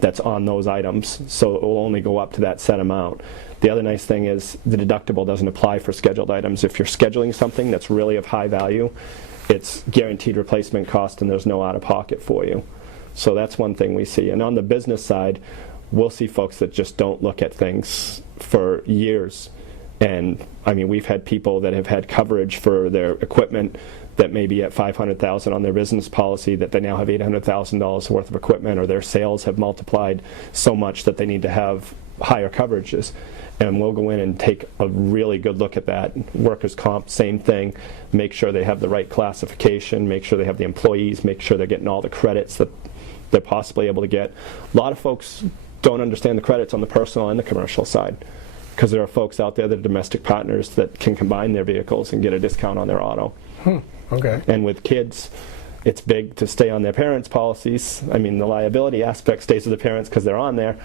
that's on those items, so it will only go up to that set amount. The other nice thing is the deductible doesn't apply for scheduled items. If you're scheduling something that's really of high value, it's guaranteed replacement cost and there's no out-of-pocket for you. So that's one thing we see. And on the business side, we'll see folks that just don't look at things for years. And I mean, we've had people that have had coverage for their equipment that may be at $500,000 on their business policy, that they now have $800,000 worth of equipment, or their sales have multiplied so much that they need to have higher coverages. And we'll go in and take a really good look at that. Workers' comp, same thing. Make sure they have the right classification, make sure they have the employees, make sure they're getting all the credits that they're possibly able to get. A lot of folks don't understand the credits on the personal and the commercial side, because there are folks out there that are domestic partners that can combine their vehicles and get a discount on their auto. Okay. And with kids, it's big to stay on their parents' policies. I mean, the liability aspect stays with the parents because they're on there,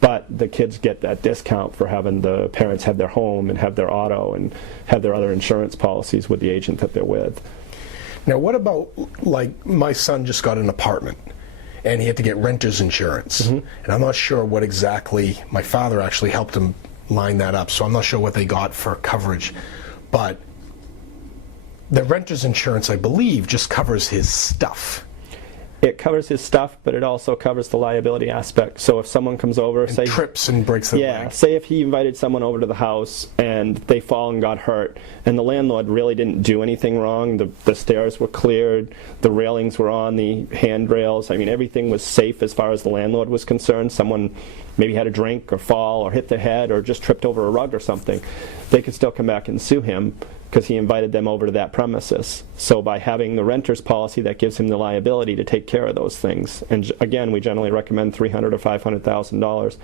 but the kids get that discount for having the parents have their home and have their auto and have their other insurance policies with the agent that they're with. Now, what about, like, my son just got an apartment and he had to get renter's insurance, and I'm not sure what exactly, my father actually helped him line that up, so I'm not sure what they got for coverage, but the renter's insurance, I believe, just covers his stuff. It covers his stuff, but it also covers the liability aspect. So if someone comes over, And say trips and breaks their leg. say if he invited someone over to the house and they fall and got hurt, and the landlord really didn't do anything wrong, the stairs were cleared, the railings were on the handrails, I mean, everything was safe as far as the landlord was concerned. Someone maybe had a drink or fall or hit their head or just tripped over a rug or something, they could still come back and sue him because he invited them over to that premises. So by having the renter's policy, that gives him the liability to take care of those things. And again, we generally recommend $300,000 or $500,000.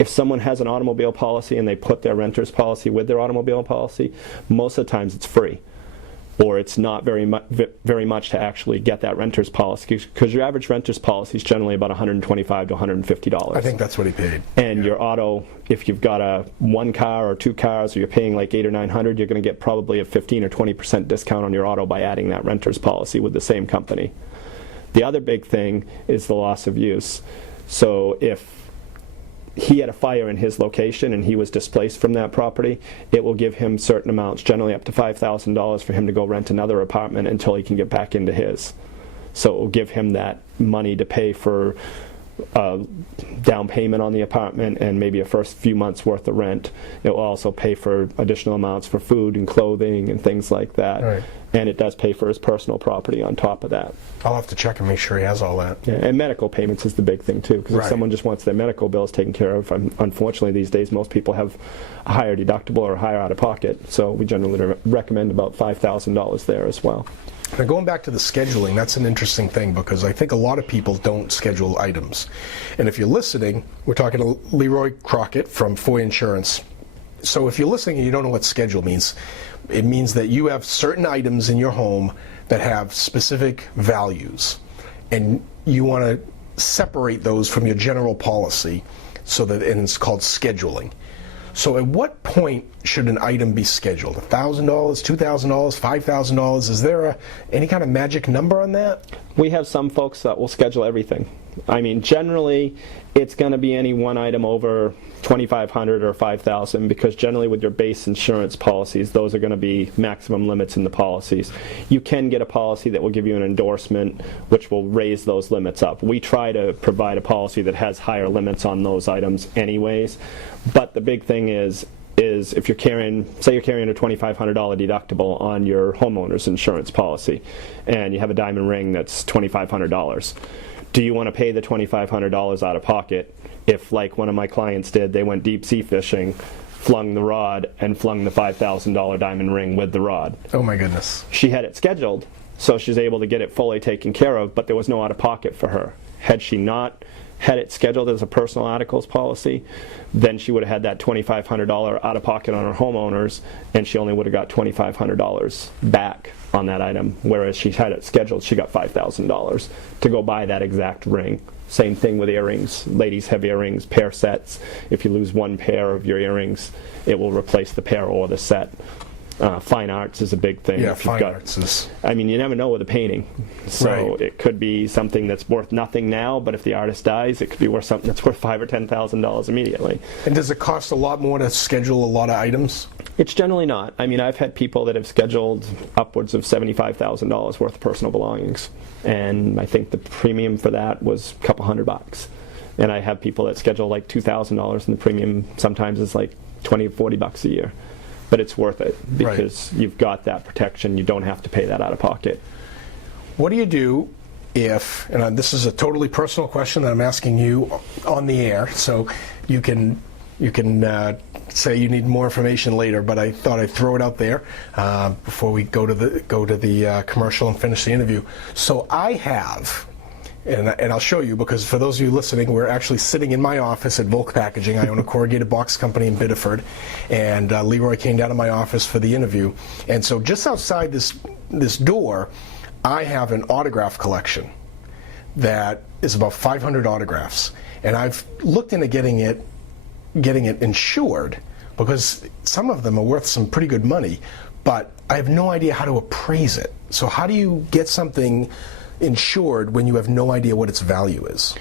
If someone has an automobile policy and they put their renter's policy with their automobile policy, most of the times it's free, or it's not very much to actually get that renter's policy, because your average renter's policy is generally about $125 to $150. I think that's what he paid. And your auto, if you've got a one car or two cars, or you're paying like $800 or $900, you're going to get probably a 15 or 20% discount on your auto by adding that renter's policy with the same company. The other big thing is the loss of use. So if he had a fire in his location and he was displaced from that property, it will give him certain amounts, generally up to $5,000, for him to go rent another apartment until he can get back into his. So it will give him that money to pay for down payment on the apartment and maybe a first few months worth of rent. It will also pay for additional amounts for food and clothing and things like that. Right. And it does pay for his personal property on top of that. I'll have to check and make sure he has all that. Yeah, and medical payments is the big thing too, because if someone just wants their medical bills taken care of, unfortunately these days most people have a higher deductible or a higher out-of-pocket, so we generally recommend about $5,000 there as well. Now, going back to the scheduling, that's an interesting thing, because I think a lot of people don't schedule items. And if you're listening, we're talking to Leroy Crockett from Foy Insurance. So if you're listening and you don't know what schedule means, it means that you have certain items in your home that have specific values, and you want to separate those from your general policy, so that, and it's called scheduling. So at what point should an item be scheduled? $1,000, $2,000, $5,000? Is there any kind of magic number on that? We have some folks that will schedule everything. I mean, generally, it's going to be any one item over $2,500 or $5,000, because generally with your base insurance policies, those are going to be maximum limits in the policies. You can get a policy that will give you an endorsement, which will raise those limits up. We try to provide a policy that has higher limits on those items anyways, but the big thing is if you're carrying, say you're carrying a $2,500 deductible on your homeowner's insurance policy, and you have a diamond ring that's $2,500. Do you want to pay the $2,500 out of pocket if, like one of my clients did, they went deep sea fishing, flung the rod, and flung the $5,000 diamond ring with the rod? Oh my goodness. She had it scheduled, so she's able to get it fully taken care of, but there was no out of pocket for her. Had she not had it scheduled as a personal articles policy, then she would have had that $2,500 out of pocket on her homeowners, and she only would have got $2,500 back on that item, whereas she had it scheduled, she got $5,000 to go buy that exact ring. Same thing with earrings. Ladies have earrings, pair sets. If you lose one pair of your earrings, it will replace the pair or the set. Fine arts is a big thing. Yeah, If you've fine got- arts is... I mean, you never know with a painting. So Right. it could be something that's worth nothing now, but if the artist dies, it could be worth something that's worth $5,000 or $10,000 immediately. And does it cost a lot more to schedule a lot of items? It's generally not. I mean, I've had people that have scheduled upwards of $75,000 worth of personal belongings, and I think the premium for that was a couple $100. And I have people that schedule like $2,000, and the premium sometimes is like $20 or $40 a year. But it's worth it because you've got that protection. You don't have to pay that out of pocket. What do you do if, and this is a totally personal question that I'm asking you on the air, so you can say you need more information later, but I thought I'd throw it out there before we go to the commercial and finish the interview. So I have, and I'll show you, because for those of you listening, we're actually sitting in my office at Volk Packaging. I own a corrugated box company in Biddeford, and Leroy came down to my office for the interview. And so just outside this door, I have an autograph collection that is about 500 autographs, and I've looked into getting it insured, because some of them are worth some pretty good money, but I have no idea how to appraise it. So how do you get something insured when you have no idea what its value is?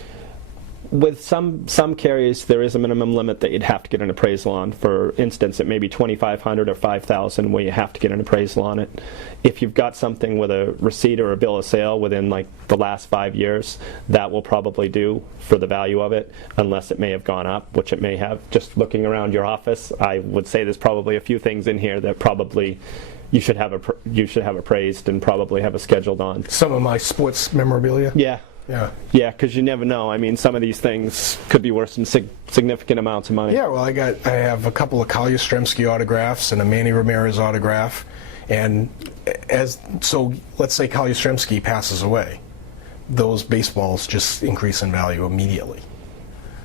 With some carriers, there is a minimum limit that you'd have to get an appraisal on. For instance, it may be $2,500 or $5,000 where you have to get an appraisal on it. If you've got something with a receipt or a bill of sale within like the last 5 years, that will probably do for the value of it, unless it may have gone up, which it may have. Just looking around your office, I would say there's probably a few things in here that probably you should have appraised and probably have a scheduled on. Some of my sports memorabilia? Yeah. Yeah, because you never know. I mean, some of these things could be worth some significant amounts of money. Yeah, well, I have a couple of Kyle Yastrzemski autographs and a Manny Ramirez autograph, and so let's say Kyle Yastrzemski passes away, those baseballs just increase in value immediately.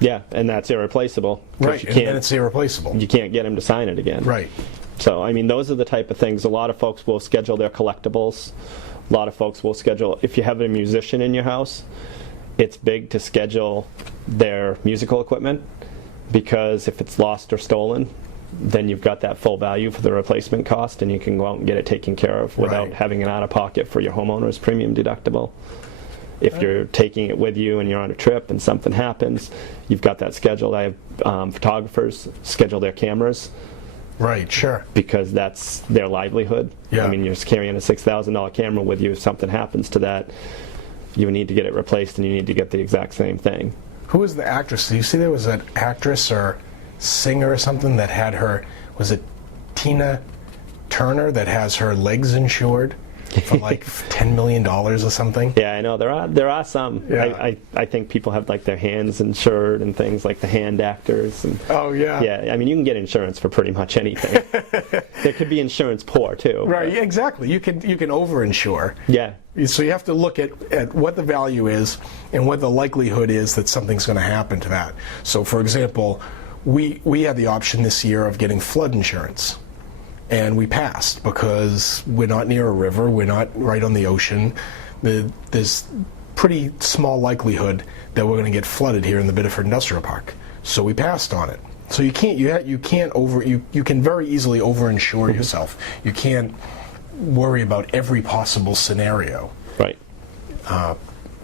Yeah, and that's irreplaable. Right, and then it's irreplaceable. You can't get him to sign it again. Right. So, I mean, those are the type of things. A lot of folks will schedule their collectibles. A lot of folks will schedule, if you have a musician in your house, it's big to schedule their musical equipment, because if it's lost or stolen, then you've got that full value for the replacement cost, and you can go out and get it taken care of without having an out-of-pocket for your homeowner's premium deductible. If you're taking it with you and you're on a trip and something happens, you've got that scheduled. I have photographers schedule their cameras. Right, sure. Because that's their livelihood. Yeah. I mean, you're carrying a $6,000 camera with you. If something happens to that, you need to get it replaced, and you need to get the exact same thing. Who is the actress? Do you see there was an actress or singer or something that had her, was it Tina Turner, that has her legs insured for like $10 million or something? Yeah, I know. There are some. Yeah. I think people have like their hands insured and things, like the hand actors. And, oh, yeah. Yeah, I mean, you can get insurance for pretty much anything. There could be insurance poor, too. Right, exactly. You can over-insure. Yeah. So you have to look at what the value is and what the likelihood is that something's going to happen to that. So, for example, we had the option this year of getting flood insurance. And we passed because we're not near a river, we're not right on the ocean. There's pretty small likelihood that we're going to get flooded here in the Biddeford Industrial Park. So we passed on it. So you can very easily overinsure yourself. You can't worry about every possible scenario. Right.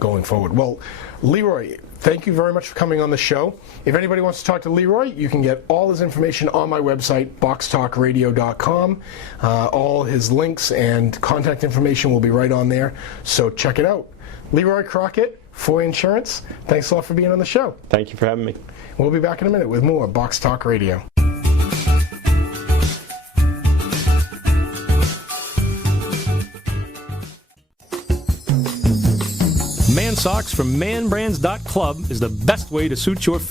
Going forward. Well, Leroy, thank you very much for coming on the show. If anybody wants to talk to Leroy, you can get all his information on my website, boxtalkradio.com. All his links and contact information will be right on there, so check it out. Leroy Crockett, Foy Insurance, thanks a lot for being on the show. Thank you for having me. We'll be back in a minute with more Box Talk Radio. Man Socks from manbrands.club is the best way to suit your feet.